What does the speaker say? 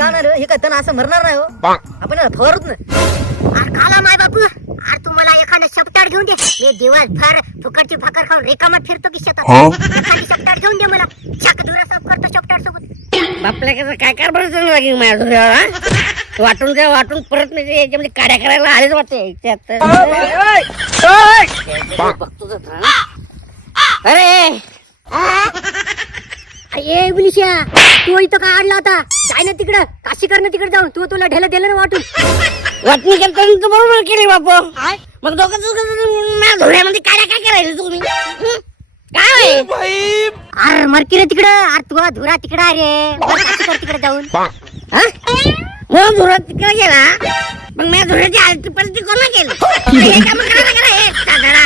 का ना रे, हे काय तण असं मरणार नाही हो, आपण याला फवारूच ना. अरे खाला माय बापू, अरे तुम्हाला एखादा शपटाड घेऊन दे. मी दिवसभर फुकटची भाकर खाऊन रिकामात फिरतो की शेतात. एखादी शपटाड घेऊन दे मला, शाक धुरा साफ करतो शपटाड सोबत. बापल्या कसं काय काय बरं चालू लागेल माझ्या धुऱ्यावर, वाटून काय वाटून परत म्हणजे याच्यामध्ये काड्या करायला आलेच वाटते त्यात. बघतो तर हा. अरे ए विलिशा, तू इथं काय आणला आता? जाय ना तिकडं, काशी कर ना तिकडे जाऊन. तू तुला ढेला दिलं ना वाटून. वाटणी करताना तर बरोबर केली बापू. मग माझ्या धुऱ्यामध्ये काड्या काय करायला तुम्ही काय? अरे मरकी रे तिकडं. अरे तुला धुरा तिकडं आहे रे, काशी कर तिकडे जाऊन. मग धुरा तिकडे गेला, मग माझ्या धुऱ्याची आरती परती कोणा केली? हे कामं करायला गेला हे साधारा.